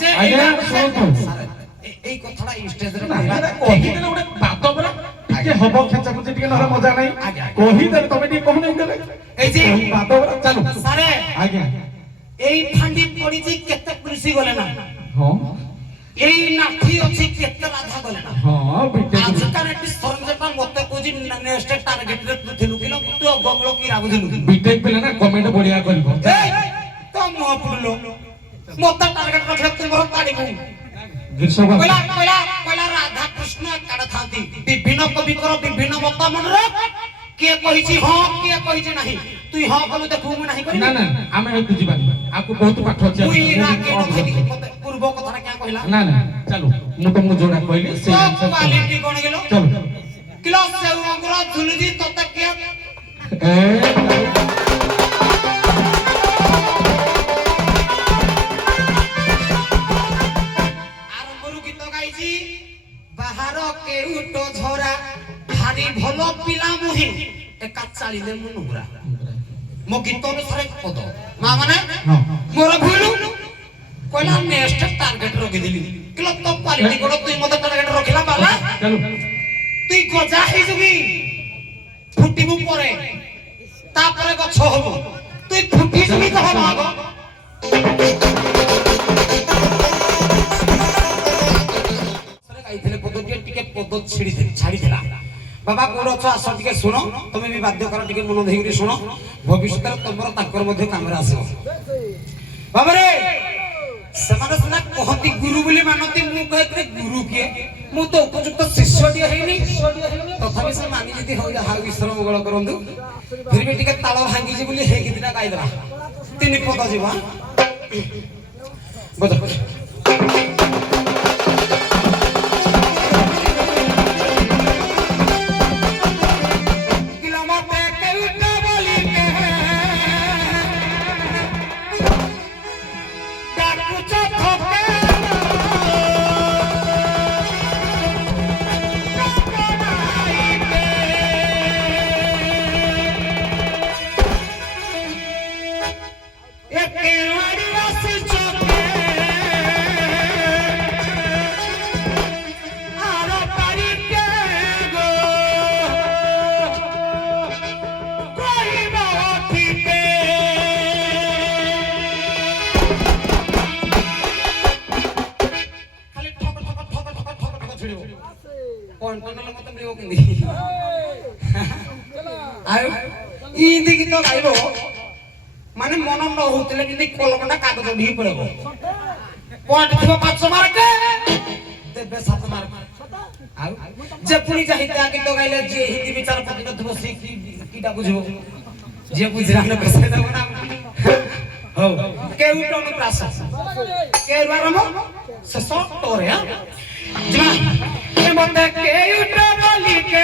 যে আଜ୍ଞା ଶୁଣନ୍ତୁ এই কথাটা স্টেজରେ କହିଦେଲେ ଗୋଟେ ବାଦ ପରା ଟିକେ ହବ ଖେଚା ଖେଚି ଟିକେ ନହେଲେ ମଜା ନାହିଁ କହିଦେଲେ ତମେ ଟିକେ କହୁନାହିଁ ଦେଲେ এই যে ବାଦ ପରା ଚାଲୁ ସାରେ ଆଜ୍ଞା এই ফান্ডি পড়িছি কেতে কৃষি গলে না ହଁ এই নাঠি ଅଛି কেতে রাধা গলে না ହଁ ବିଟେକ୍ আজকাল এটি সরঞ্জটা মতে কইছি নেক্সট টার্গেট রে ଥିଲୁ কিলো ତୁ ଗମଳ କି ରାଗୁଥିଲୁ ବିଟେକ୍ ପିଲା ନା କମେଣ୍ଟ ବଢିଆ କରିବ তো মুহ পুরলো মতে টার্গেট ରଖିଲେ ତୁମର କାଢିବୁ ଗ୍ରୀଷ୍ମ কইলা রাধা কৃষ্ণ একাড়ে থাନ୍ତି বিভিন্ন কবিকর বিভিন্ন মতামতরে କିଏ କହିଛି ହଁ କିଏ କହିଛି ନାହିଁ তুই ହଁ କଲୁ ଦେଖୁ ମୁଁ ନାହିଁ କରିବି ନା ନା ଆମେ ହେତୁ ଯିବାନି ଆକୁ ବହୁତ ପାଠ ଅଛି তুই ରାକେ ନଥିଲି ମତେ ପୂର୍ବ କଥାଟା କିଆ କହିଲା ନା ନା ଚାଲୁ ମୁଁ ତମକୁ ଯୋଉଟା କହିଲି ସେଇ କ୍ୱାଲିଟି କଣ ଗେଲ ଚାଲୁ କିଲୋ ସେଉ ଅଙ୍ଗୁର ଝୁଲୁଛି ତତେ କିଏ ଆରମ୍ଭରୁ ଗୀତ ଗାଇଛି ବାହାର କେଉଟ ଝରା ଭାରି ଭଲ ପିଲା ମୁହିଁ ଏକା ଚାଳିଲେ ମୁଁ ନୁରା ମୋ ଗୀତ ଅନୁସାରେ ପଦ ମା ମାନେ ମୋର ଭୁଲ କହିଲା ନେକ୍ସଟ ଟାର୍ଗେଟ ରଖିଦେଲି କିଲୋ ତ କ୍ୱାଲିଟି କୋଡ଼ ତୁଇ ମତେ ଟାର୍ଗେଟ ରଖିଲା ବାଲା তুই গজা ହେଇଯିବି ফুটিবু পরে তারপরে গছ হব তুই ফুটি যাবি তো হব আগ সরে গাইଥିଲେ পদটি টিকে পদ ছাড়িଥିଲା বাবা কোড অছ আস টিকে শুণ তুমি বি বাধ্য কর টিকে মন দেইকি শুণ ভবিষ্যতে তোমার তাকর মধ্যে কামরে আসিব বাবা রে ସେମାନେ ସିନା କହନ୍ତି ଗୁରୁ ବୋଲି ମାନନ୍ତି ମୁଁ କହିଥିଲି ଗୁରୁ କିଏ ମୁଁ ତ ଉପଯୁକ୍ତ ଶିଷ୍ୟଟିଏ ହେଇନି ତଥାପି ସେ ମାନି ଯଦି ହଇଲା ହାଉ ଈଶ୍ୱର ମଙ୍ଗଳ କରନ୍ତୁ ଫିର ବି ଟିକେ ତାଳ ଭାଙ୍ଗିଛି ବୋଲି ହେଇକି ଦିଟା ଗାଇଦେଲା ତିନି ପଦ ଯିବ ବଜ ইন্দি গীত গাইব মানে মন ন হউতলে কিন্তু কলমটা কাগজ ভিই পড়ব পয়েন্ট থিব 500 মার্ক দেবে 7 মার্ক আউ যে পুনি চাহিতে গীত গাইলে যে হিন্দি বিচারপতি নথিব সে কিটা বুঝব যে বুঝরা না বসাই দেব না হও কেউট অনুপ্রাস কেউ আরম্ভ শেষ তোরে হ্যাঁ জিমা এ মতে কেউট বলি কে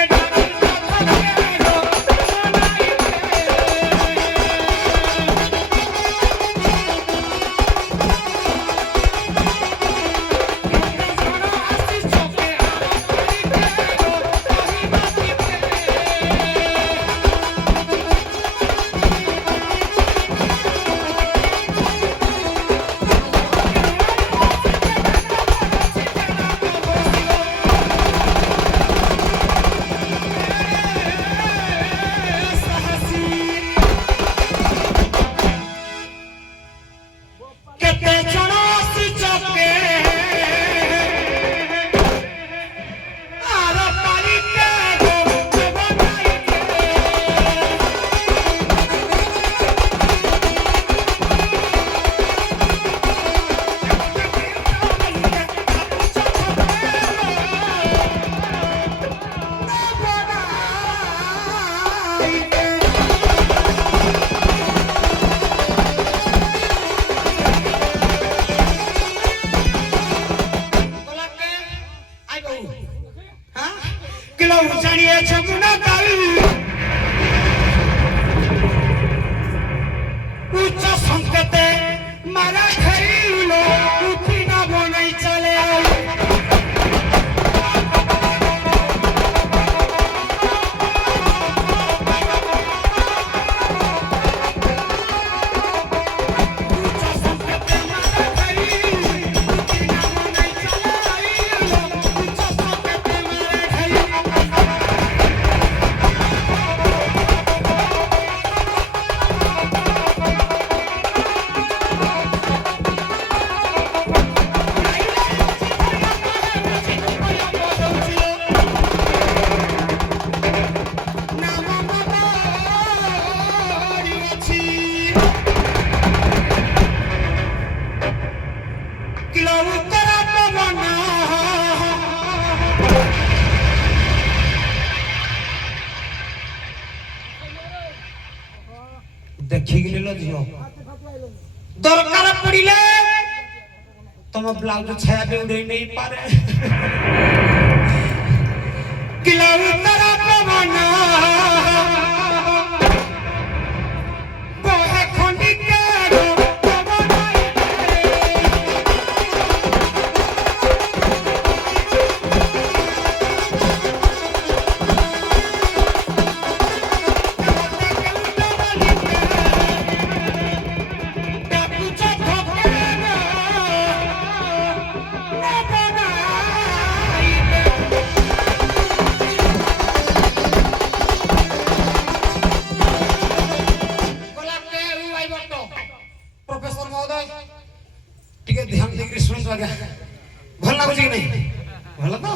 किलो उत्तर पवन देखी गेलो झियो दरकार पड़िले तुम ब्लाउज छाया दे उड़े नहीं पारे किलो उत्तर पवन बोहे खंडी के भल लगुच कि नहीं भल तो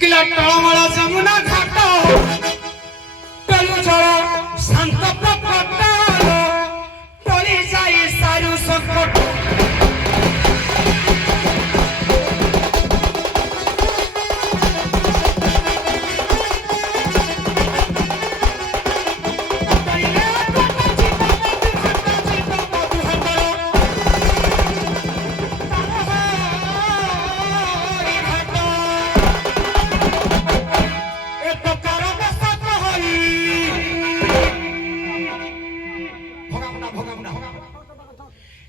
किला टळमळा जमुना घाट टळू जळ शांत प्रकट टळी जाई सारू संकट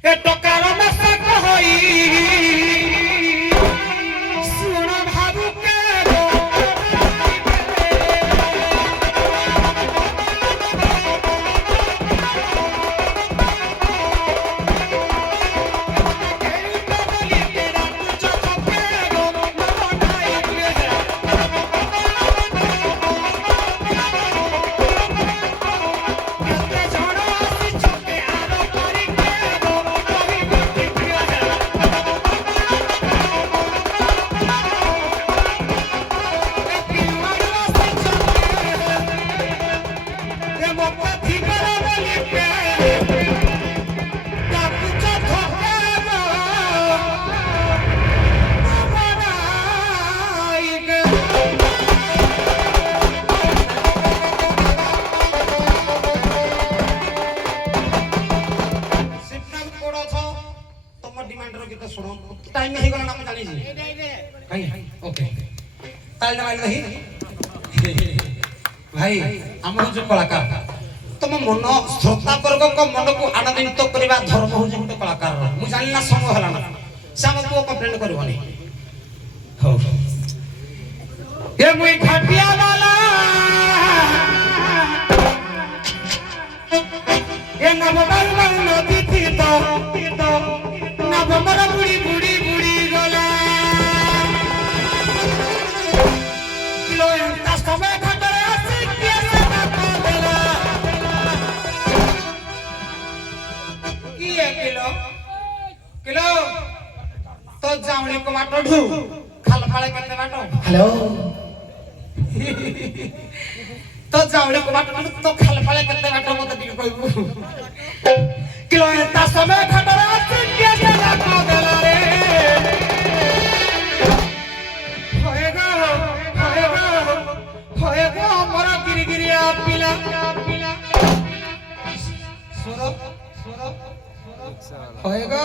ए टकार में सक होई सुन भाबू के टाइम नहीं गला नाम जानी जी भाई ओके ताल ना नहीं भाई हम जो कलाकार तुम मन श्रोता वर्ग को मन को आनंदित करबा धर्म हो जे कलाकार मु जानि ना संग हला ना साम को कंप्लेंट करबनी हो ए मुई घाटिया वाला ए नवबल नदी थी तो नवमर बुड़ी बुड़ी बुड़ी गला किलो एंता समय घटरे आसी कैसे ना देला की है किलो किलो तो जावणी को बाटो ढू खाल फाळे केते बाटो हेलो तो जावणी को बाटो तो खाल फाळे केते बाटो मते टिके कहबू किलो एंता समय घटरे आसी कैसे ना देला रे होएगा मोरा गिरगिरिया पिला होएगा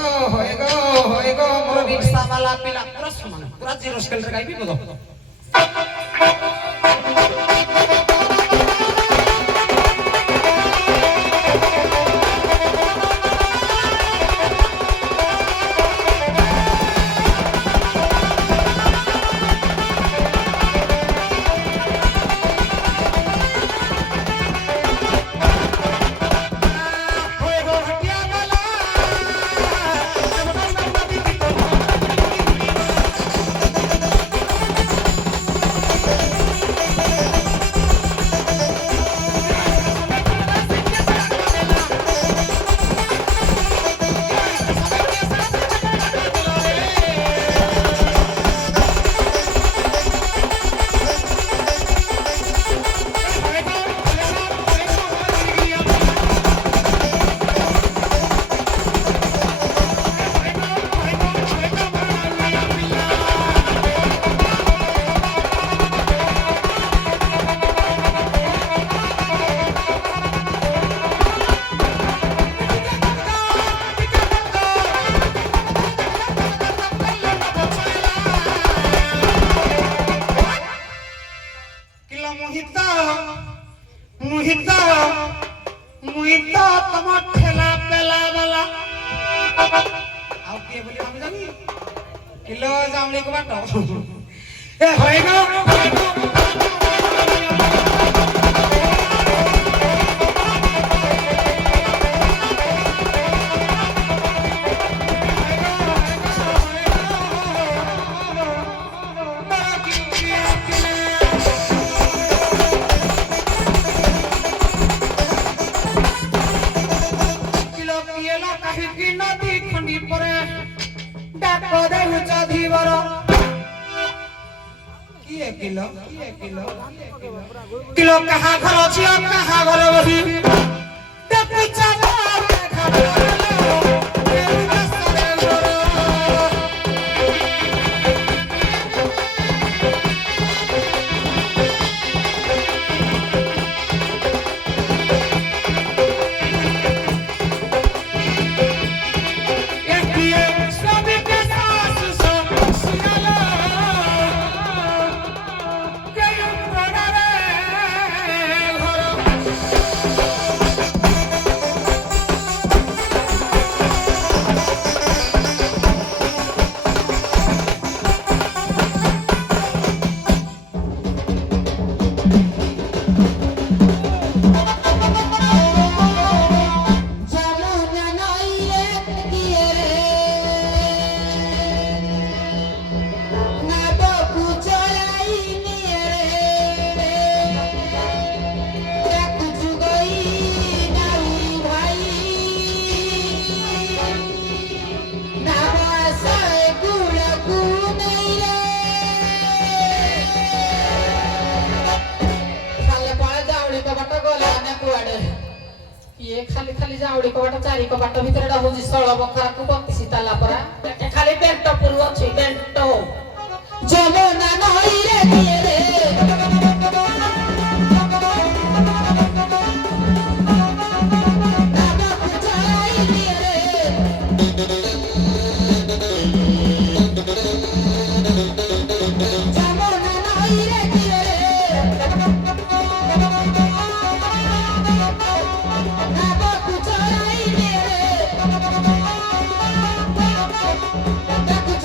मोरा रिक्शा वाला पिला पूरा समान पूरा जीरो स्केल रे गाइबी बोलो কিলো জামলি কো বাটো এ হয়ে গেল किलो कहाँ घर अच्छी कहाँ घर बसी ये खाली खाली जावड़ी को बाटा चारी को बाटा भीतर डा होजी सळ बखरा को बक्सी ताला परा ए खाली बेंटो पुरु अछि बेंटो जमुना नई रे दिए रे दादा पुचाई दिए रे जमुना नई रे दिए रे Aku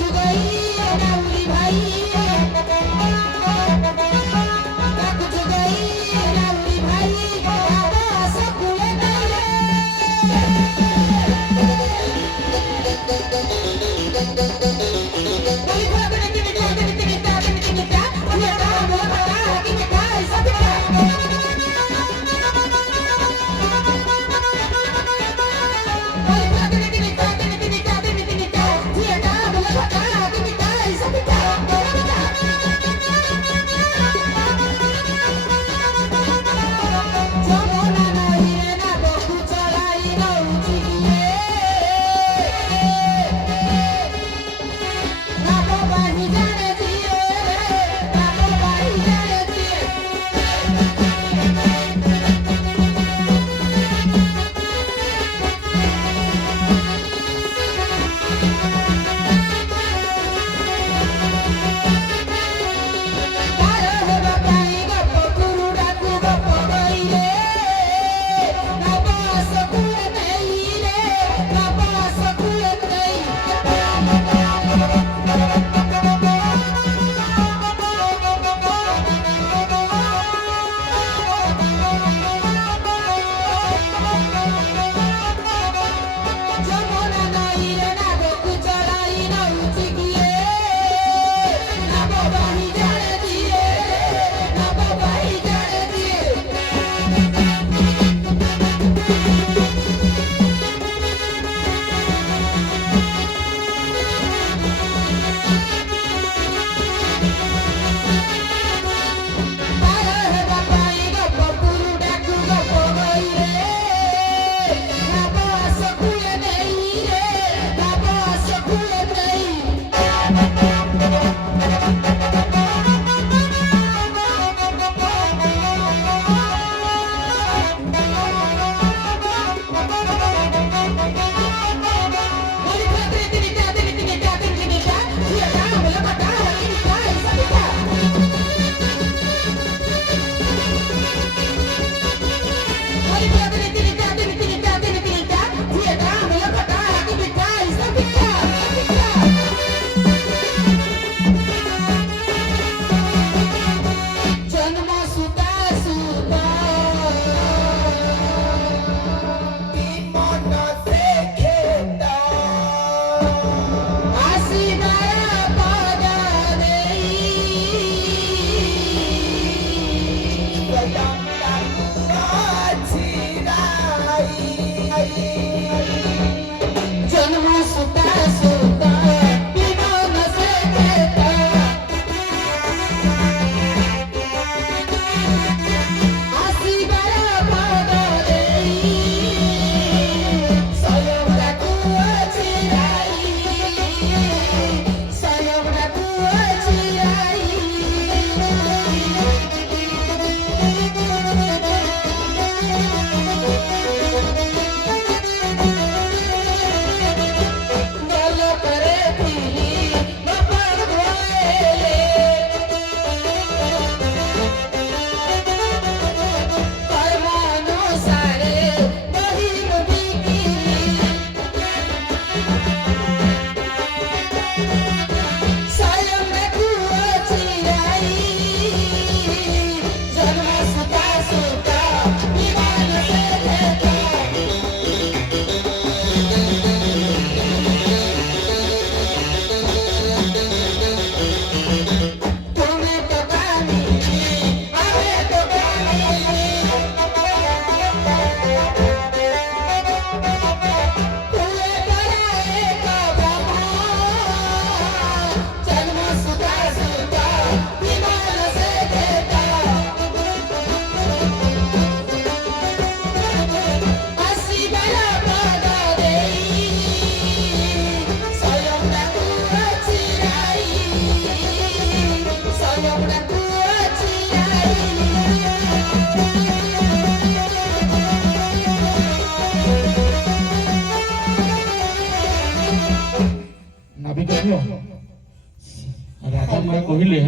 ରାଧା ମା କହିଲେ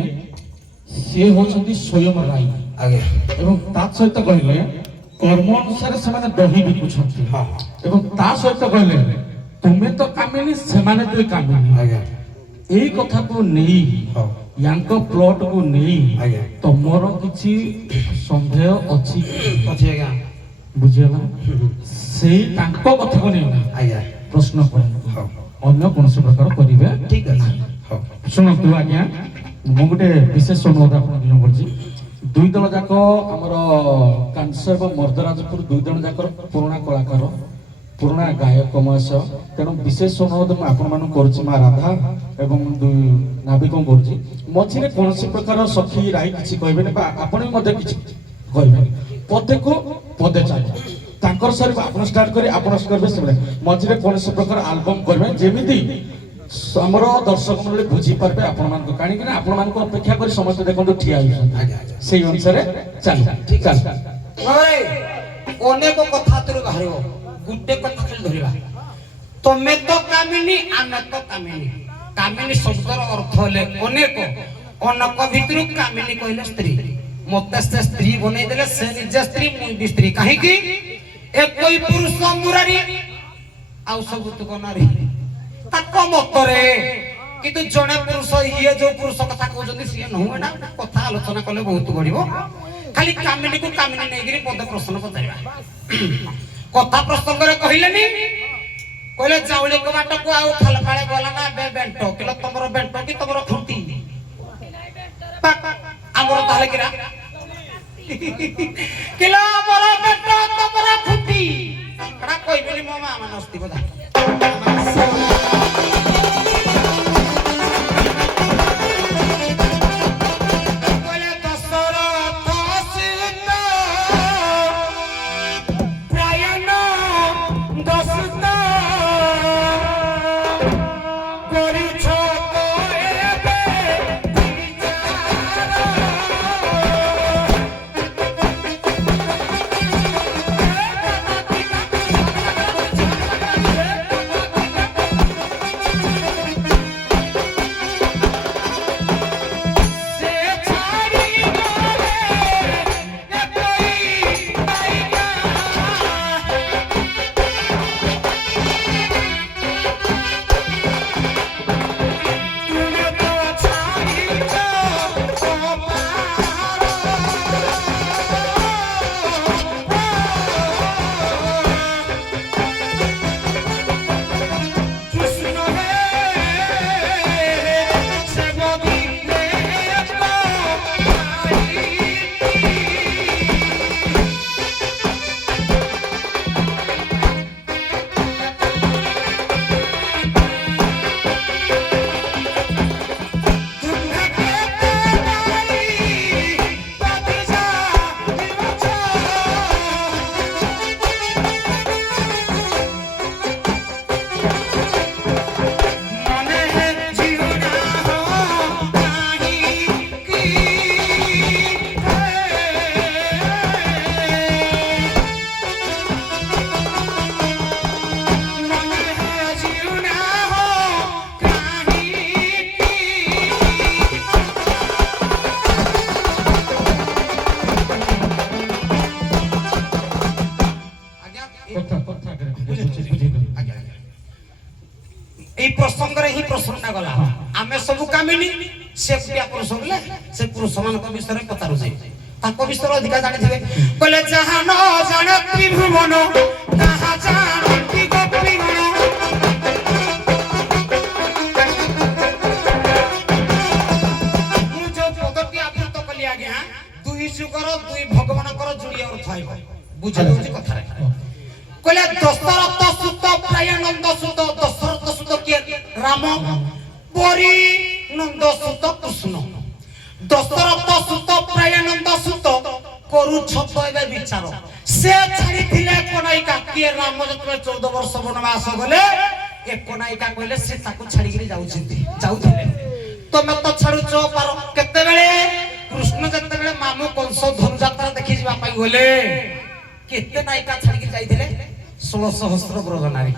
ସିଏ ହଉଛନ୍ତି ସ୍ୱୟଂ ରାଇ ଆଜ୍ଞା ଏବଂ ତା ସହିତ କହିଲେ କର୍ମ ଅନୁସାରେ ସେମାନେ ଦହି ବିକୁଛନ୍ତି ହଁ ଏବଂ ତା ସହିତ କହିଲେ ତୁମେ ତ କାମିନୀ ସେମାନେ ଦୁଇ କାମିନୀ ଆଜ୍ଞା ଏଇ କଥାକୁ ନେଇ ହଁ ୟାଙ୍କ ପ୍ଲଟକୁ ନେଇ ଆଜ୍ଞା ତମର କିଛି ସନ୍ଦେହ ଅଛି ଅଛି ଆଜ୍ଞା ବୁଝିଗଲା ସେଇ ତାଙ୍କ କଥାକୁ ନେଇ ନା ଆଜ୍ଞା ପ୍ରଶ୍ନ କରନ୍ତୁ ହଁ ଅନ୍ୟ କୌଣସି ପ୍ରକାର କରିବେ ଠିକ ଅଛି ହଁ ଶୁଣନ୍ତୁ ଆଜ୍ଞା ମୁଁ ଗୋଟେ ବିଶେଷ ଅନୁରୋଧ ଆପଣଙ୍କୁ ଜଣାଇ କରୁଛି ଦୁଇ ଦଳ ଯାକ ଆମର କାଂସ ଏବଂ ମର୍ଦ୍ଦରାଜପୁର ଦୁଇ ଦଳ ଯାକର ପୁରୁଣା କଳାକାର ପୁରୁଣା ଗାୟକ ମହାଶୟ ତେଣୁ ବିଶେଷ ଅନୁରୋଧ ମୁଁ ଆପଣମାନଙ୍କୁ କରୁଛି ମା ରାଧା ଏବଂ ନାବିକଙ୍କୁ କରୁଛି ମଝିରେ କୌଣସି ପ୍ରକାର ସଖୀ ରାଇ କିଛି କହିବେନି ବା ଆପଣ ବି ମଧ୍ୟ କିଛି କହିବେନି ପଦେକୁ ପଦେ ଚାଲ ତାଙ୍କର ସରିବ ଆପଣ ଷ୍ଟାର୍ଟ କରି ଆପଣ କରିବେ ସେମାନେ ମଝିରେ କୌଣସି ପ୍ରକାର ଆଲବମ୍ କରିବେ ଯେମିତି ଆମର ଦର୍ଶକ ମଣ୍ଡଳୀ ବୁଝିପାରିବେ ଆପଣମାନଙ୍କୁ କାହିଁକି ନା ଆପଣମାନଙ୍କୁ ଅପେକ୍ଷା କରି ସମସ୍ତେ ଦେଖନ୍ତୁ ଠିଆ ହେଇଛନ୍ତି ସେଇ ଅନୁସାରେ ଚାଲିବ ଠିକ ଅଛି ଅନେକ କଥା ତୋର ବାହାରିବ ଗୋଟେ କଥା ଖାଲି ଧରିବା ତମେ ତ କାମିନୀ ଆମେ ତ କାମିନୀ କାମିନୀ ଶବ୍ଦର ଅର୍ଥ ହେଲେ ଅନେକ ଅନେକ ଭିତରୁ କାମିନୀ କହିଲେ ସ୍ତ୍ରୀ ମତେ ସେ ସ୍ତ୍ରୀ ବନେଇ ଦେଲେ ସେ ନିଜେ ସ୍ତ୍ରୀ ମୁଁ ବି ସ୍ତ୍ରୀ କାହିଁକି ଏକଇ ପୁରୁଷ ମୁରାରୀ ଆଉ ସବୁ ତୁକ ନାରୀ ତାଙ୍କ ମତରେ କିନ୍ତୁ ଜଣେ ପୁରୁଷ ଇଏ ଯୋଉ ପୁରୁଷ କଥା କହୁଛନ୍ତି ସିଏ ନୁହଁ ଏଟା କଥା ଆଲୋଚନା କଲେ ବହୁତ ବଢିବ ଖାଲି କାମିନୀକୁ କାମିନୀ ନେଇକିରି ପଦ ପ୍ରଶ୍ନ ପଚାରିବା କଥା ପ୍ରସଙ୍ଗରେ କହିଲେନି କହିଲେ ଚାଉଳି କବାଟକୁ ଆଉ ଖାଲପାଳେ ଗଲା ନା ଏବେ ବେଣ୍ଟ କିଲୋ ତମର ବେଣ୍ଟ କି ତମର ଖୁଣ୍ଟି ଆମର ତାହେଲେ କିରା କିଲୋ ଆମର ବେଣ୍ଟ ତମର ଖୁଣ୍ଟି ଏଟା କହିବେନି ମୋ ମା ମାନେ ଅସ୍ତି କଥା এই প্রসঙ্গরে হি প্রশ্নটা গলা আমি সবু কামিনী সে কিয়া পুরুষ বলে সে পুরুষ ମାନଙ୍କ বিষয়ে পচারুছে তাଙ୍କ বিষୟରେ ଅଧିକା ଜାଣିଥିବେ କହିଲେ ଯାହା ନ ଜାଣେ ତ୍ରିଭୁବନ ତାହା ଜାଣନ୍ତି ଗୋପୀଗଣ ମୁଁ ଯୋଉ ପଦଟି ଆବୃତ କଲି ଆଜ୍ଞା ଦୁଇ ଯୁଗର ଦୁଇ ଭଗବାନଙ୍କର ଯୋଡ଼ି ଅର୍ଥ ହେବ ବୁଝାଉଛି କଥାରେ କହିଲେ ଦଶରଥ ସୁତ ପ୍ରାୟ ନନ୍ଦ ସୁତ ଦଶରଥ ସୁତ କିଏ ରାମ ପରି ନନ୍ଦ ସୁତ କୃଷ୍ଣ ଦଶରଥ ସୁତ ପ୍ରାୟ ନନ୍ଦ ସୁତ କରୁଛତ ଏବେ ବିଚାର ସେ ଛାଡ଼ିଥିଲେ କନାଇକା କିଏ ରାମ ଯେତେବେଳେ 14 ବର୍ଷ ବନବାସ ଗଲେ ଏ କନାଇକା କହିଲେ ସେ ତାକୁ ଛାଡ଼ିକିରି ଯାଉଥିଲେ ତମେ ତ ଛାଡୁଛ ପାର କେତେବେଳେ କୃଷ୍ଣ ଯେତେବେଳେ ମାମୁ କଂସ ଧନୁଯାତ୍ରା ଦେଖି ଯିବା ପାଇଁ ଗଲେ କେତେ ନାୟିକା ଛାଡ଼ିକି ଯାଇଥିଲେ 16 ସହସ୍ର ବ୍ରଜ ନାରୀ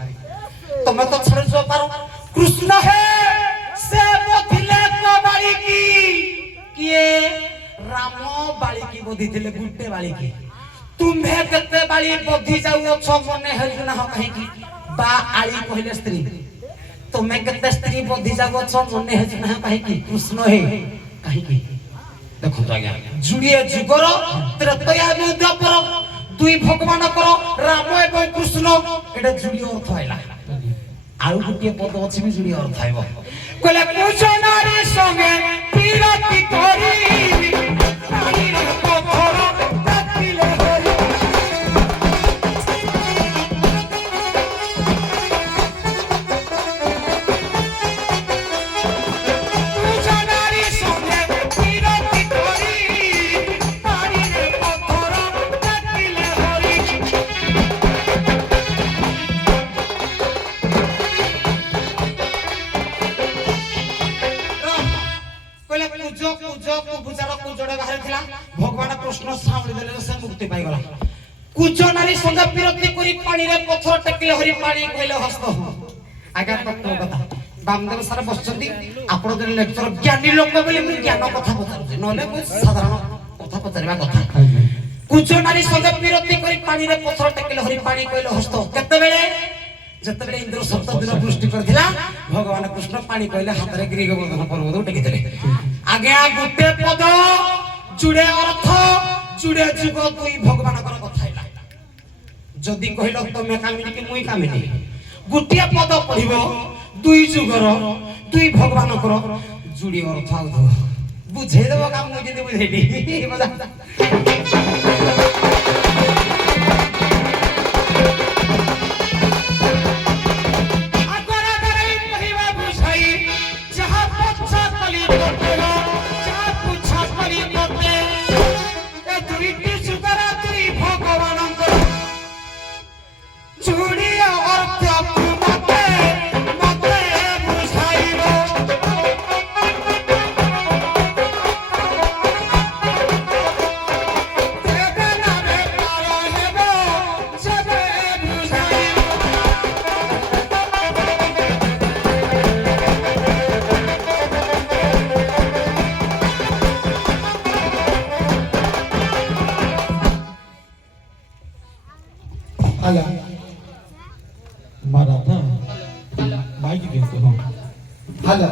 ତମେ ତ ଛାଡୁଛ ପାର କୃଷ୍ଣ ହେ राम बालिकी बोधी थे गुटे बालिकी तुम्हें केते बाली बोधी जाऊ छ मने हेजु ना कहीं की बा आली कहले स्त्री तुम्हें केते स्त्री बोधी जाऊ छ मने हेजु ना कहीं की कृष्ण हे कहीं की देखो तो आज्ञा जुड़िए जुगर त्रेतया द्वापर दुई भगवान कर राम एवं कृष्ण एटा जुड़ी अर्थ आइला आउ गुटे पद अछि भी जुड़ी अर्थ आइबो कहले कुछ नारी संगे पीरती करी नारी रे पथर तातिले हरि कुछ नारी संगे पीरती करी नारी रे पथर तातिले हरि कहले पूजो पूजो पूजार पूजोड़े बाहर थिला भगवान कृष्ण सामने देले से मुक्ति पाई गला कुजो नारी संग विरक्ति करी पानी रे पत्थर टेकले हरि पानी कहले हस्त आगा तत्व कथा बामदेव सर बसचंती आपण जने लेक्चर ज्ञानी लोक बोली मु ज्ञान कथा पचारुछि नले मु साधारण कथा पचारिबा कथा कुजो नारी संग विरक्ति करी पानी रे पत्थर टेकले हरि पानी कहले हस्त केते बेले जतबेले इंद्र सप्त दिन दृष्टि करथिला भगवान कृष्ण पानी कहले हाथ रे गिरि गोवर्धन पर्वत टेकी देले आज्ञा गुटे पद जुड़े अर्थ जुड़े जुग दुई भगवान कर कथा हैला जदी कहिलो तमे कामिनी कि मुई कामिनी गुटे पद पढिबो दुई जुगर दुई भगवान कर जुड़ी अर्थ आउ बुझे देबो काम मुई जदी बुझेली मजा आला माराधा माइक देते हो हेलो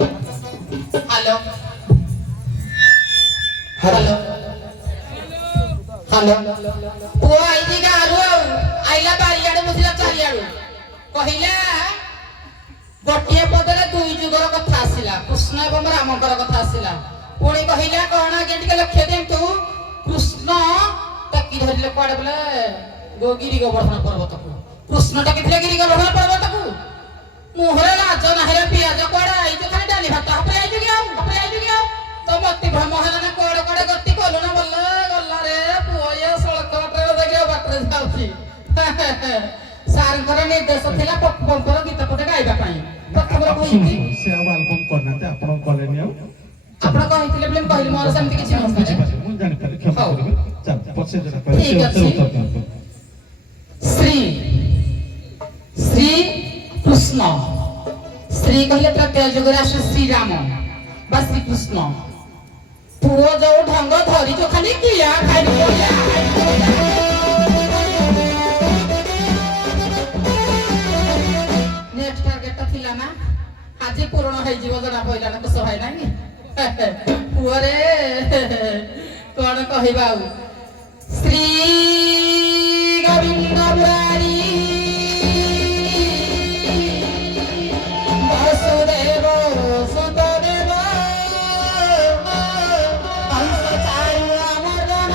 हेलो हेलो हेलो पुआ आईदी गारू आइला बारियाडे मुसिला चारियाडू कहिला गोटिए पदले दुई जुगर कथा आसिला कृष्ण एवं रामकर कथा आसिला पुणी कहिला कोना गेंटिके लक्ष्य देंतु कृष्ण टकी धरिले पड़े बोले गोगिरी गोवर्धन पर्वत को कृष्ण टकी गिरी गोवर्धन पर्वत को मुहरे लाज नाहरे पियाज कोड़ा आई जो खाली डाली भात हपे आई गयो तो मति भ्रम होला ना कोड़ कोड़ गति कोलो ना बल्ला गल्ला रे पुओया सड़क बाटरे देखियो बाटरे जाउची सारंकर निर्देश थिला पंपर गीत पटे गाइबा पई प्रथम कहिति से एल्बम करना ते आपण कलेनी आ आपण कहिथिले बिले कहली मोर समिति किछि नमस्कार मु जानि पाले क्षमा करिवे चल पछे जरा पहिले ठीक से अछि। उत्तर दियंतु श्री श्री कृष्ण श्री कहले तृतीय जुगरे आसे श्री राम बा श्री कृष्ण पुओ जो ढंग धरी जो खाली किया खाली बोला नेक्स्ट टार्गेट थिला ना आज पूर्ण होई जीव जरा पइला ना कुछ भाई नाही पुओ रे कोन कहिबा श्री गोविंद मुरारी वासुदेव सुतदेव हंसचारु अमर्दन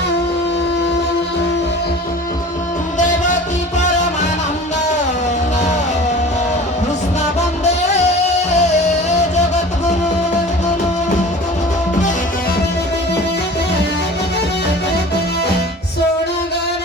देवकी परमानंद कृष्ण वंदे जगद्गुरु सुन गण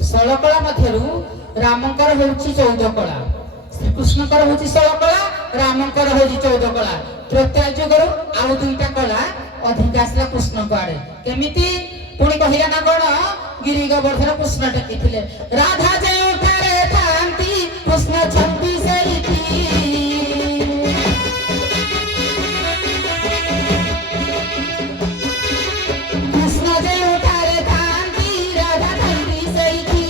ଷୋଳ କଳା ମଧ୍ୟରୁ ରାମଙ୍କର ହେଉଛି 14 କଳା, ଶ୍ରୀକୃଷ୍ଣଙ୍କର ହେଉଛି 16 କଳା, ରାମଙ୍କର ହେଉଛି 14 କଳା। ତ୍ରେତୟା ଯୁଗରୁ ଆଉ 2ଟା କଳା ଅଧିକ ଆସିଲା କୃଷ୍ଣଙ୍କ ଆଡେ। କେମିତି? ପୁଣି କହିଲା ନା କଣ, ଗିରି ଗୋବର୍ଦ୍ଧନ କୃଷ୍ଣ ଟେକିଥିଲେ। ରାଧା ଯେଉଁଠାରେ ଥାନ୍ତି କୃଷ୍ଣ ଛନ୍ତି ସେଇଠି। କୃଷ୍ଣ ଯେଉଁଠାରେ ଥାନ୍ତି ରାଧା ଥାନ୍ତି ସେଇଠି।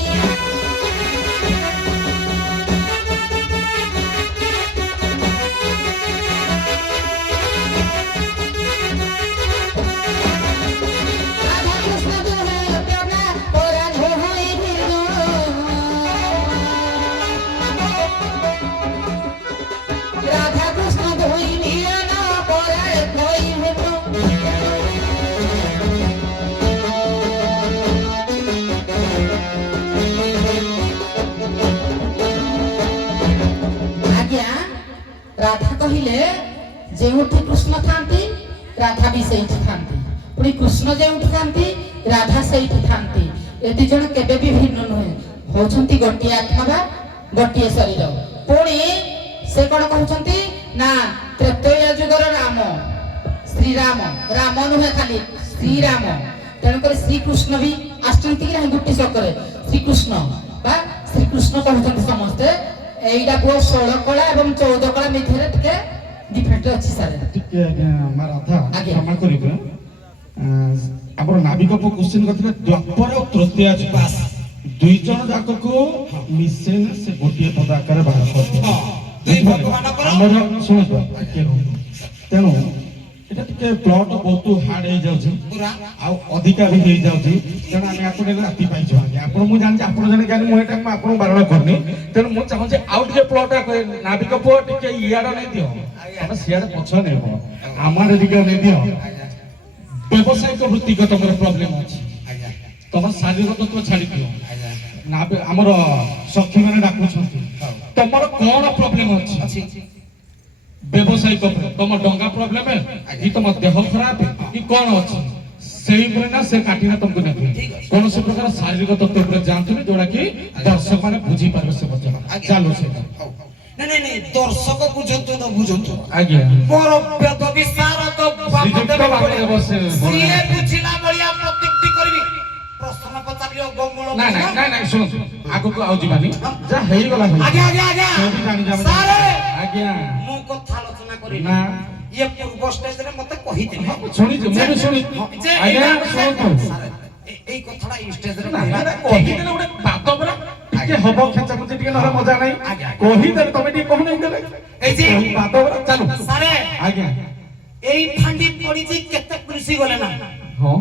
রাধা কৃষ্ণ দুহে প্রেমা পরাণ হই ভিন্ন। রাধা কৃষ্ণ দুই মিলন পরাণ হই ভিন্ন। ଆଜ୍ଞା, ରାଧା କହିଲେ ଯେଉଁଠି କୃଷ୍ଣ ଥାନ୍ତି ରାଧା ବି ସେଇଠି ଥାନ୍ତି, ପୁଣି କୃଷ୍ଣ ଯେଉଁଠି ଥାନ୍ତି ରାଧା ସେଇଠି ଥାନ୍ତି। ଏ ଦି ଜଣ କେବେ ବି ଭିନ୍ନ ନୁହେଁ, ହଉଛନ୍ତି ଗୋଟିଏ ଆତ୍ମା ବା ଗୋଟିଏ ଶରୀର। ପୁଣି ସେ କଣ କହୁଛନ୍ତି ନା ତ୍ରେତୟା ଯୁଗର ରାମ ଶ୍ରୀରାମ, ରାମ ନୁହେଁ ଖାଲି ଶ୍ରୀରାମ। ତେଣୁକରି ଶ୍ରୀକୃଷ୍ଣ ବି ଆସିଛନ୍ତି କି ନାହିଁ ଗୋଟି ଶକରେ, ଶ୍ରୀକୃଷ୍ଣ ବା ଶ୍ରୀକୃଷ୍ଣ କହୁଛନ୍ତି ସମସ୍ତେ। ଏଇଟା ପୁଅ 16 କଳା ଏବଂ 14 କଳା ମଧ୍ୟରେ ଟିକେ ଡିଫରେଣ୍ଟ ଅଛି ସାର୍। ଟିକେ ଆଜ୍ଞା ମା ରାଧା ଆଜ୍ଞା। କ୍ଷମା କରିବେ, ଆମର ନାବିକ କୋଶ୍ଚିନ୍ କରିଥିଲେ ଦ୍ୱାପର ଆଉ ତ୍ରେତୟା ଯୁଗ, ଦୁଇ ଜଣ ଯାକକୁ ମିଶେଇଲେ ସେ ଗୋଟିଏ ପଦ ଆକାରରେ ବାହାର କରିଥିଲେ। ଦୁଇ ଭଗବାନଙ୍କର ଆମର ଶୁଣନ୍ତୁ ଟିକେ ରୁହନ୍ତୁ। ତେଣୁ এটা ଟିକେ ପ୍ଲଟ ବହୁତ ହାର୍ଡ ହେଇଯାଉଛି ପୁରା ଆଉ ଅଧିକା ବି ହେଇଯାଉଛି। ତେଣୁ ଆମେ ଆପଣ ରାତି ପାଇଛୁ ଆଜ୍ଞା। ଆପଣ ମୁଁ ଜାଣିଛି ଆପଣ ଜଣେ ଜ୍ଞାନୀ, ମୁଁ ଏଇଟା ଆପଣଙ୍କୁ ବାରଣ କରୁନି। ତେଣୁ ମୁଁ ଚାହୁଁଛି ଆଉ ଟିକେ ପ୍ଲଟ ନାବିକ ପୁଅ ଟିକେ ଇଆଡ ନେଇଦିଅ, ତମେ ସିଆଡେ ପଛ ନେବ, ଆମର ଟିକେ ନେଇଦିଅ। ବ୍ୟବସାୟିକ ବୃତ୍ତିଗତ ତମର ପ୍ରୋବ୍ଲେମ ଅଛି, ଆଜ୍ଞା ତମ ଶାରୀରିକ ତତ୍ତ୍ୱ ଛାଡି ଦିଅ। ଆଜ୍ଞା ଆମର ସଖୀ ମାନେ ଡାକୁଛନ୍ତି, ତମର କଣ ପ୍ରୋବ୍ଲେମ ଅଛି? ବ୍ୟବସାୟିକ ତମ ଡଙ୍ଗା ପ୍ରୋବ୍ଲେମ କି ତମ ଦେହ ଖରାପ କି କଣ ଅଛି, ସେଇ ଉପରେ ନା ସେ କାଟିନା ତମକୁ ନେବେ। କୌଣସି ପ୍ରକାର ଶାରୀରିକ ତତ୍ତ୍ୱ ଉପରେ ଯାଆନ୍ତୁନି, ଯୋଉଟା କି ଦର୍ଶକ ମାନେ ବୁଝିପାରିବେ ସେ ପର୍ଯ୍ୟନ୍ତ। ଚାଲୁ ସେଇଟା ନାଇଁ ନାଇଁ ଦର୍ଶକ ବୁଝନ୍ତୁ ନ ବୁଝନ୍ତୁ, ଆଜ୍ଞା ମୋର ବେଦ ବିଶାରଦ ଶ୍ରୀଯୁକ୍ତ ବାମଦେବ ସେ ସିଏ ବୁଝିଲା ଭଳିଆ ପ୍ରତିକ୍ରିୟା କରିବି। ପ୍ରଶ୍ନ ପଚାରିବ ଗଙ୍ଗୁଳ ନାଇଁ ନାଇଁ ନାଇଁ ନାଇଁ ଶୁଣନ୍ତୁ, ଆଗକୁ ଆଉ ଯିବାନି, ଯାହା ହେଇଗଲା ଆଜ୍ଞା ଆଜ୍ଞା ଆଜ୍ଞା ସାରେ ଆଜ୍ଞା। ମୁଁ କଥା ଆଲୋଚନା କରିବି ନା ଇଏ ପୂର୍ବ ଷ୍ଟେଜରେ ମତେ କହିଥିଲେ, ଶୁଣିଛି ମୁଁ ବି ଶୁଣି ଯେ ଆଜ୍ଞା ଶୁଣନ୍ତୁ ସାରେ ଏଇ କଥାଟା ଏଇ ଷ୍ଟେଜରେ କହିଦେଲେ ଗୋଟେ ବାଦ ପରା ଟିକେ ହବ ଖେଚା ଖେଚି ଟିକେ ନହେଲେ ମଜା ନାହିଁ। କହିଦେଲେ ତମେ ଟିକେ କହୁନାହିଁ ଦେଲେ এই যে ବାଦ ପରା ଚାଲୁ ସାରେ ଆଜ୍ଞା। এই ফান্ডি পড়িছি কেতে কৃষি গলে না, ହଁ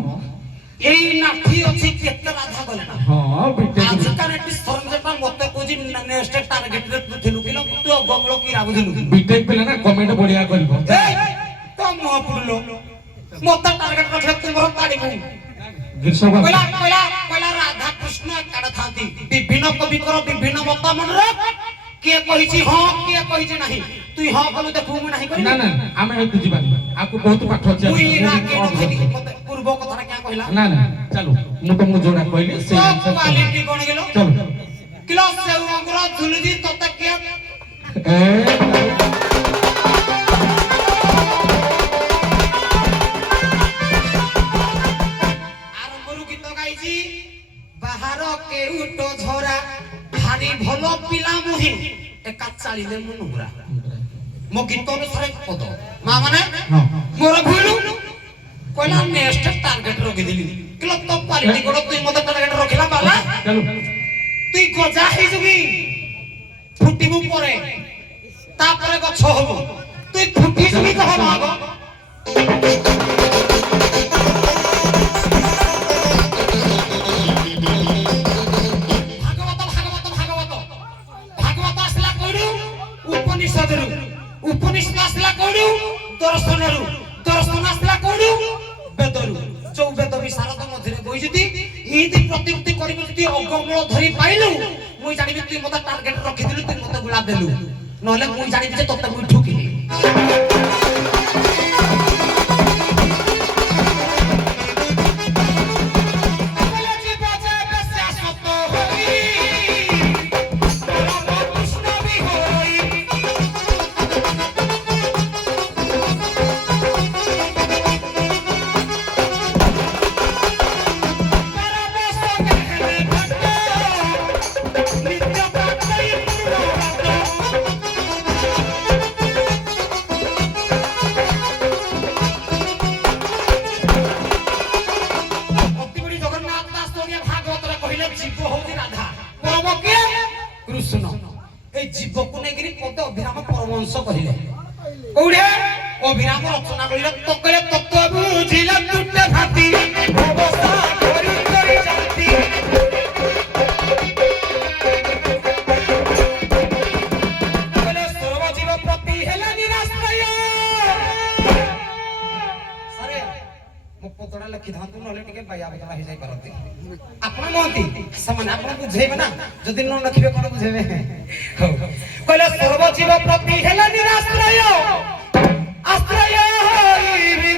এই নাঠি ଅଛି কেতে রাধা গলে না। ହଁ ବିଟେକ୍ আজকাল একটি সরঞ্জামটা মতে কইছি নেক্সট টার্গেটরে তু থিলু কিলো তু গমলো কি রাগুছিলু ବିଟେକ୍ ପିଲା ନା କମେଣ୍ଟ ବଢିଆ କରିବ। এই তো মুহ পুরলো মতে টার্গেট রখে তুমর কাড়িবু। ଗ୍ରୀଷ୍ମ কইলা কইলা কইলা রাধা কৃষ্ণ একাড়ে থাନ୍ତି, বিভিন্ন কবিকর বিভিন্ন মত মনরে কে কইছি হ্যাঁ কে কইছি নাই, তুই হ্যাঁ কলু দেখু মু নাই করি ନା ନା ଆମେ ଏଠୁ ଯିବାନି, ଆକୁ ବହୁତ ପାଠ ଅଛି। তুই রাগে নথিলি মতে পূর্ব কথাটা কে কইলা ନା ନା ଚାଲୁ ମୁଁ ତମକୁ ଯୋଉଟା କହିଲି ସେଇ তো ଅନୁସାରେ କ୍ୱାଲିଟି কোন গেলো ଚାଲୁ কিলো সেউ অঙ্গুর ঝুলুজি ততে কে ଏ আরম্ভরু গীত গাইছি বাহার কেউট ঝরা ভারি ভাল পিলা মুহি একা চালিলে মু নুরা। মো গীত অনুসারে পদ মা মানে ହଁ মোর ভুলু কইলা নেক্সট টার্গেট রখি দিলি কিলো তো ক্ୱାଲିଟି কোন তুই মতে টার্গেট রখিলা বালা ଚାଲୁ তুই গজা হইজুবি ফুটিবু পরে তারপরে গছ হব, তুই ফুটিজুবি কহ ভাগ ভাগবত ভাগবত ভাগবত ভাগবত আসলা কইরু উপনিষদরু, উপনিষদ আসলা কইরু দর্শনরু, দর্শন আসলা কইরু বেদরু। চৌ বেদ বিশারদ মধ্যে বই যদি ইদি প্রতিক্রিয়া করিবি যদি অগমূল ধরি পাইলু মুই জানিবি তুই মতে টার্গেট রখি দিলু, তুই মতে গুলা দেলু, নহলে মুই জানিবি যে তোতে মুই ঠকিলি। বলে জীব যে বেশা সত হই নাମ କିଏ କୃଷ୍ଣ এই ଜୀବକୁ ନେଇକିରି ପଦ ଅଭିରାମ ପରମହଂସ କହିଲେ କୋଉଠି ଅଭିରାମ ରଚନା କରିଲେ ତ କହିଲେ ତତ୍ତ୍ୱ ବୁଝିଲା ତୁଟେ ଭାତି ଅବସ୍ଥା କରି କରି ଯାନ୍ତି କହିଲେ ସର୍ବଜୀବ ପ୍ରତି ହେଲା ନିରାଶ୍ରୟ ସାରେ ମୋ ପଦଟା ଲେଖିଥାନ୍ତୁ ନହେଲେ ଟିକେ ବାୟା ବଦଳା ହେଇଯାଇ ପାରନ୍ତି ଆପଣ ନୁହନ୍ତି ସେମାନେ ଆପଣ ବୁଝେଇବେ ନା ଯଦି ନ ଲେଖିବେ କଣ ବୁଝେଇବେ ହଉ କହିଲେ ସର୍ବଜୀବ ପ୍ରତି ହେଲା ନିରାଶ୍ରୟ ଆଶ୍ରୟ ହୋଇବି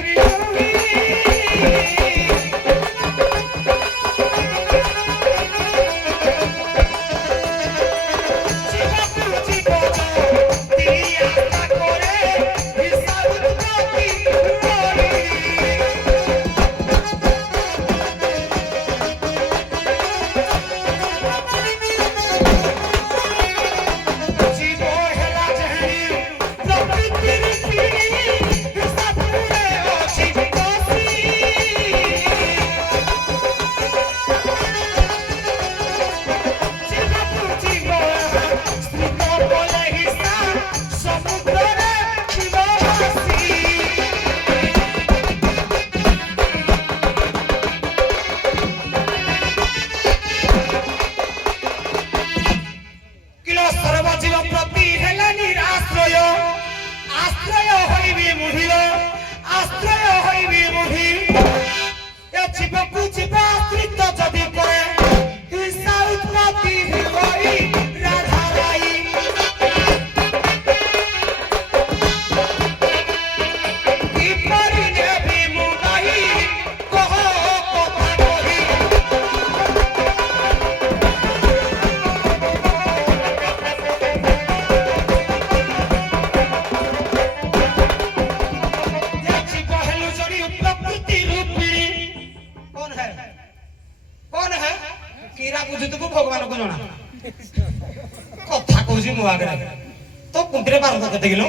तो कुंतरे बार कहते गिलो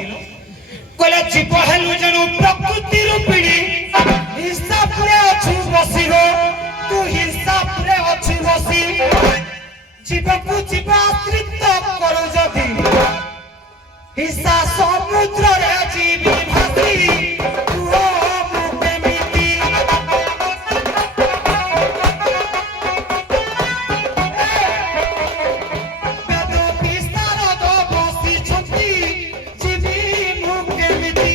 कहले जीव हेलु जणु प्रकृति रूपिणी हिसाब रे अछि बसी हो तू हिसाब रे अछि बसी जीव को जीव आश्रित करू जदी हिसा समुद्र रे जीवी भासी तू मुके मिति बेदो विस्तार दो बसी छती जीवी मुके मिति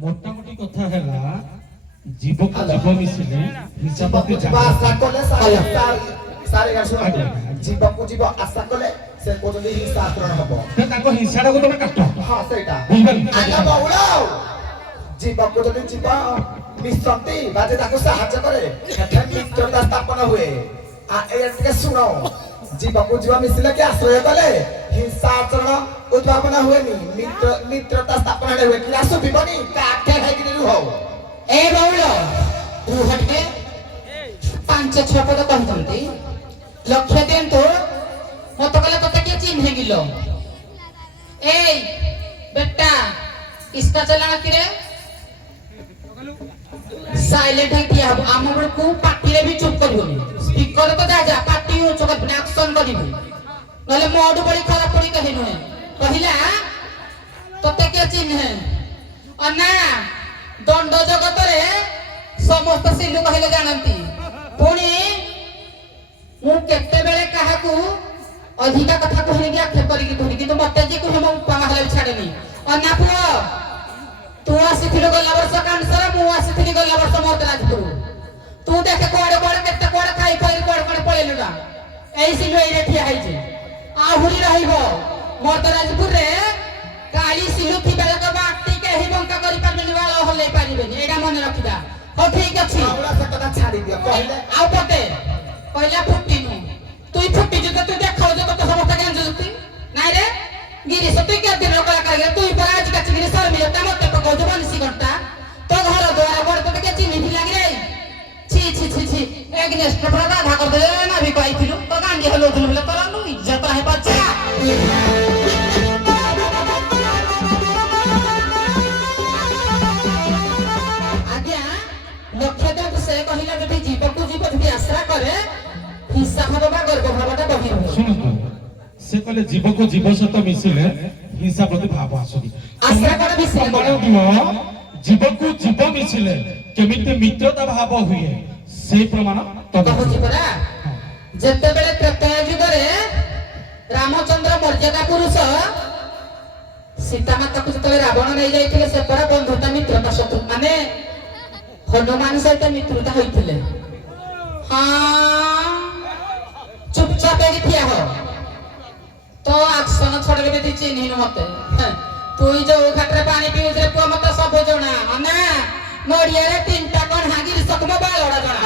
मोटामोटी कथा हैला जीव को जीव मिसिले हिसाबते जीव आशा कले सारे जीव को जीव आशा कले से कोजली हिंसा आचरण हबो ताको हिंसाडा को तमे काटो हां सेटा बुझल आला बहुला जीव को जदी जीव मिसंती बाजे ताको साहाय्य करे एठे मित्रता स्थापन हुए आ एके सुनो जीव को जीव मिसिले के आश्रय कले हिंसा आचरण उद्भावन हुएनी मित्रता स्थापन हुए क्लास बिबनी काटे भाई कि हो ए बाउलो तू हटके पांच छह पद कहतंती लक्ष्य देंतो मत कले तते के चिन्ह गिलो ए बेटा इसका चलाना किरे साइलेंट है किया हमर को पार्टी रे भी चुप करियोनी स्पीकर तो जा जा पार्टी हो चुप कर एक्शन करिबी नले मोड बड़ी खराब पड़ी कहि नुए कहिला तते के चिन्ह अन्ना दंड जगत रे समस्त सिलु कहले जानंती पुणी मु केते बेले काहाकू अधिका कथा कहले कि आक्षेप करी कि किंतु मते जे को हम पाहले छाड़ेनी अन्ना पुओ तू आसीथिलो गला वर्ष कांसर मु आसीथिली गला वर्ष मर्दराजपुर तू देखे कोड़े कोड़े केते कोड़े खाई खाई कोड़े कोड़े पळेलु ना एई सिलु एई रे ठिया हैजे आहुरी रहिबो मर्दराजपुर रे काली सिलु थी बेले तो बाटी के ही बंका करि पाबेनी वाला हले पारिबेनी एटा मन रखिदा हो ठीक अछि बाउला से कथा छाड़ी दियो कहले आउ पते कहला फुटिनु तुई फुटी जते तू देखाउ जे तो समस्त ज्ञान जति नाइ रे गिरी सतुई के दिन कला कागे तुई पर आज का चिगिरी सर मिलता मते पकाउ जे बनसी घंटा तो घर द्वार पर तो के चिन्ह भी लागी रे छी छी छी छी एक नेस्ट पर आधा कर दे ना भी कहइथिलु तो गांडी हलो दुनु बोले तोरा नु इज्जत रहे बच्चा ଘରେ ହିଂସା ଭାବ ବା ଗର୍ବ ଭାବଟା ବହି ରୁହେ। ଶୁଣନ୍ତୁ ସେ କହିଲେ ଜୀବକୁ ଜୀବ ସହିତ ମିଶିଲେ ହିଂସା ପ୍ରତି ଭାବ ଆସୁନି। ଆଶ୍ରା କଣ ମିଶିଲେ? ପ୍ରମାଣ ଦିଅ ଜୀବକୁ ଜୀବ ମିଶିଲେ କେମିତି ମିତ୍ରତା ଭାବ ହୁଏ ସେଇ ପ୍ରମାଣ ତମେ କହୁଛି ପରା ଯେତେବେଳେ ତ୍ରେତୟା ଯୁଗରେ ରାମଚନ୍ଦ୍ର ମର୍ଯ୍ୟାଦା ପୁରୁଷ ସୀତା ମାତାକୁ ଯେତେବେଳେ ରାବଣ ନେଇଯାଇଥିଲେ ସେ ପରା ବନ୍ଧୁତା ମିତ୍ରତା ଶତ୍ରୁ ମାନେ ହନୁମାନ ସହିତ ମିତ୍ରତା ହୋଇଥିଲେ। ହଁ ଚୁପଚାପ ହେଇକି ଠିଆ ହ ତ ଆକ୍ସନ ଛଡେଇ ବି ଚିହ୍ନିନୁ ମତେ ତୁଇ ଯୋଉ ଘାଟରେ ପାଣି ପିଉଛେ ପୁଅ ମତେ ସବୁ ଜଣା ନା ନଡିଆରେ 3ଟା କଣ ହାଙ୍ଗିରି ସକମ ବାଳଟା ଜଣା।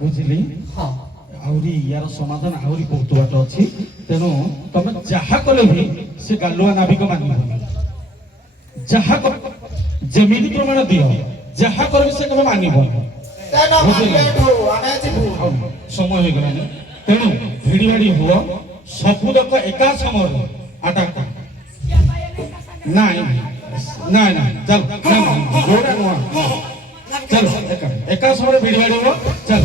ବୁଝିଲି ଆହୁରି ୟାର ସମାଧାନ ଆହୁରି ବହୁତ ବାଟ ଅଛି। ତେଣୁ ତମେ ଯାହା କଲେ ବି ସେ ଗାଲୁଆ ନାବିକ ମାନିବନି। ଯାହା ଯେମିତି ପ୍ରମାଣ ଦିଅ ଯାହା କରିବି ସେ କେବେ ମାନିବନି। ସମୟ ହେଇଗଲାଣି ତେଣୁ ଭିଡି ଭାଡି ହୁଅ ସବୁ ଲୋକ ଏକା ସମୟରେ ଆଟାକ ନାଇଁ ନାଇଁ ନାଇଁ ଚାଲ ଯୋଉଟା ନୁହଁ ଚାଲ ଏକା ସମୟରେ ଭିଡି ଭାଡି ହୁଅ ଚାଲ।